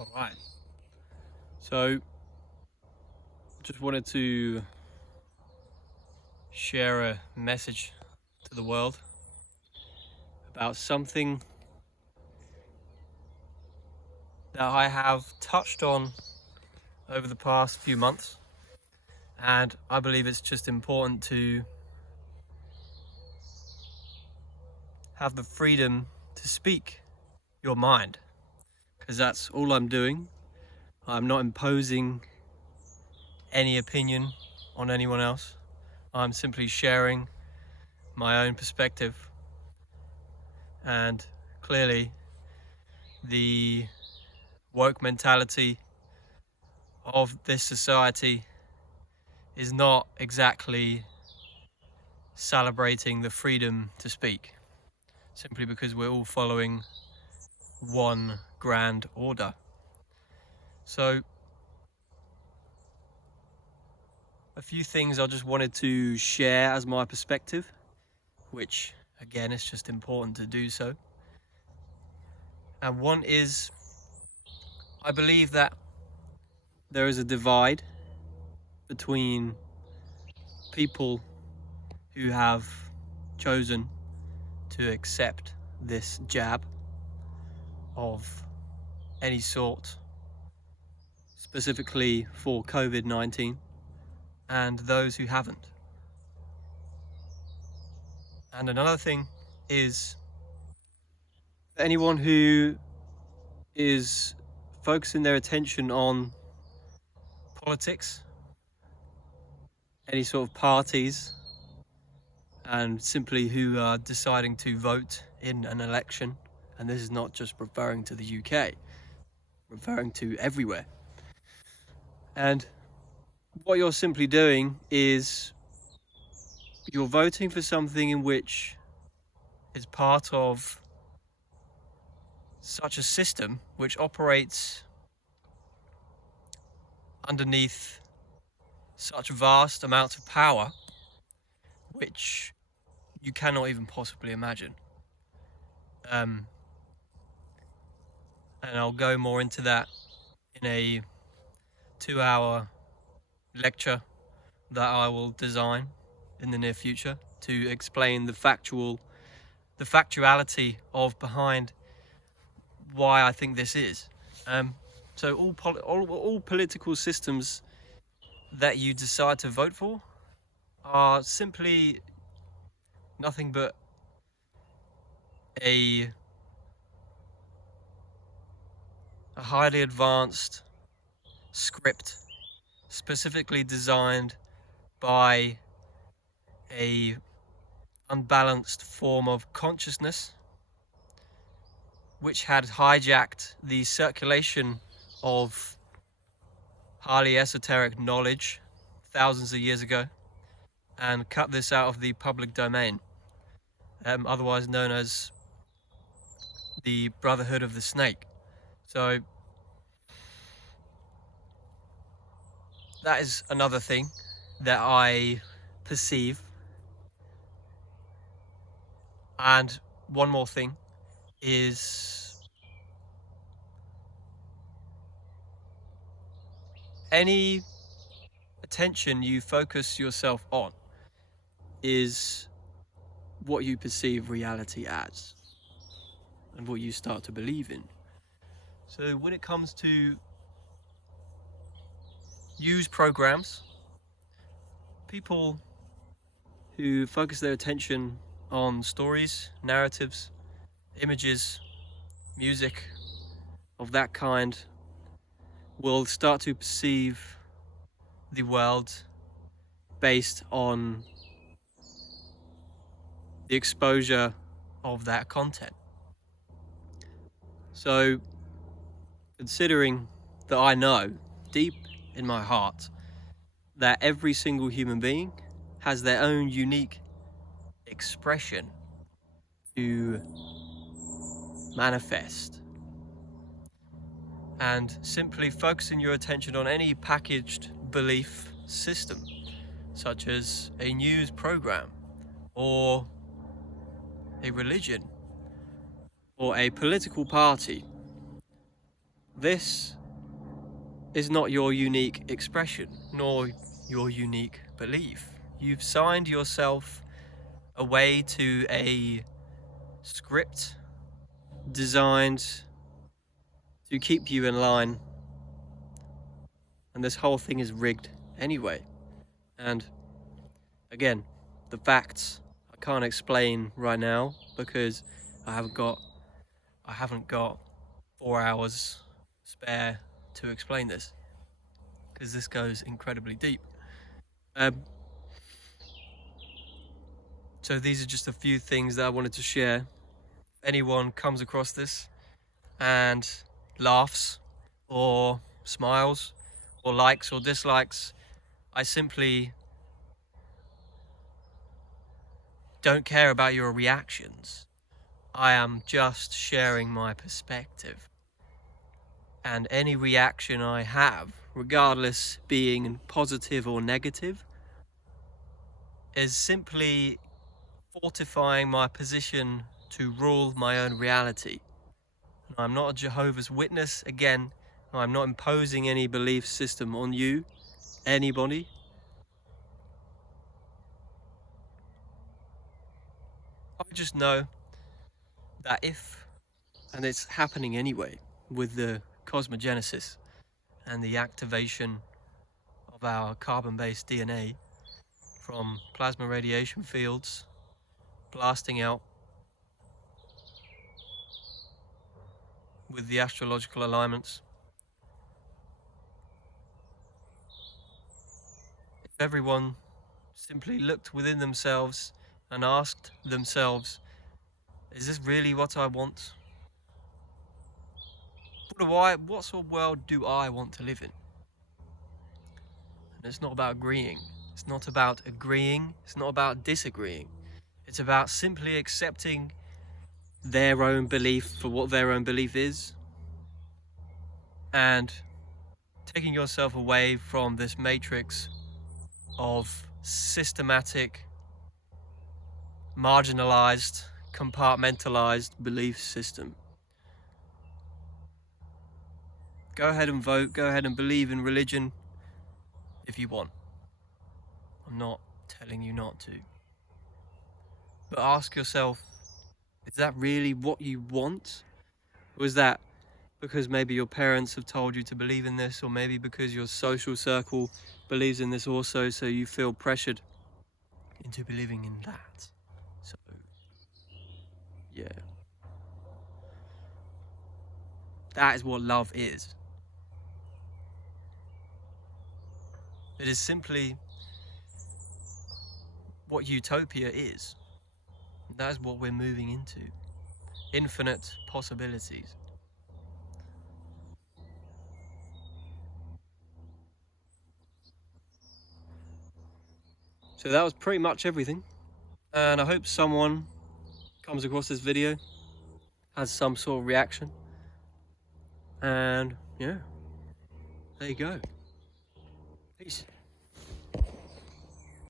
All right. So, just wanted to share a message to the world about something that I have touched on over the past few months, and I believe it's just important to have the freedom to speak your mind, because that's all I'm doing. I'm not imposing any opinion on anyone else. I'm simply sharing my own perspective, and clearly the woke mentality of this society is not exactly celebrating the freedom to speak, simply because we're all following one grand order. So a few things I just wanted to share as my perspective, which again it's just important to do so. And one is, I believe that there is a divide between people who have chosen to accept this jab of any sort, specifically for COVID-19, and those who haven't. And another thing is, anyone who is focusing their attention on politics, any sort of parties, and simply who are deciding to vote in an election, and this is not just referring to the UK, referring to everywhere. And what you're simply doing is you're voting for something in which is part of such a system which operates underneath such vast amounts of power which you cannot even possibly imagine. And I'll go more into that in a 2-hour lecture that I will design in the near future to explain the factuality of behind why I think this is. So all political systems that you decide to vote for are simply nothing but a highly advanced script specifically designed by a unbalanced form of consciousness which had hijacked the circulation of highly esoteric knowledge thousands of years ago and cut this out of the public domain, otherwise known as the Brotherhood of the Snake. So that is another thing that I perceive. And one more thing is, any attention you focus yourself on is what you perceive reality as and what you start to believe in. So when it comes to news programs, people who focus their attention on stories, narratives, images, music of that kind will start to perceive the world based on the exposure of that content. So, considering that I know deep in my heart that every single human being has their own unique expression to manifest, and simply focusing your attention on any packaged belief system, such as a news program or a religion or a political party, this is not your unique expression, nor your unique belief. You've signed yourself away to a script designed to keep you in line, and this whole thing is rigged anyway. And again, the facts I can't explain right now because I haven't got 4 hours spare to explain this, because this goes incredibly deep. So these are just a few things that I wanted to share. If anyone comes across this and laughs or smiles or likes or dislikes, I simply don't care about your reactions. I am just sharing my perspective. And any reaction I have, regardless being positive or negative, is simply fortifying my position to rule my own reality. I'm not a Jehovah's Witness. Again, I'm not imposing any belief system on you, anybody. I just know that if, and it's happening anyway, with the cosmogenesis and the activation of our carbon-based DNA from plasma radiation fields blasting out with the astrological alignments. If everyone simply looked within themselves and asked themselves, is this really what I want? What sort of world do I want to live in? And it's not about agreeing. It's not about agreeing. It's not about disagreeing. It's about simply accepting their own belief for what their own belief is, and taking yourself away from this matrix of systematic, marginalized, compartmentalized belief system. Go ahead and vote, go ahead and believe in religion if you want. I'm not telling you not to. But ask yourself, is that really what you want? Or is that because maybe your parents have told you to believe in this, or maybe because your social circle believes in this also, so you feel pressured into believing in that? So, yeah. That is what love is. It is simply what utopia is. That is what we're moving into. Infinite possibilities. So that was pretty much everything. And I hope someone comes across this video, has some sort of reaction. And yeah, there you go. Peace.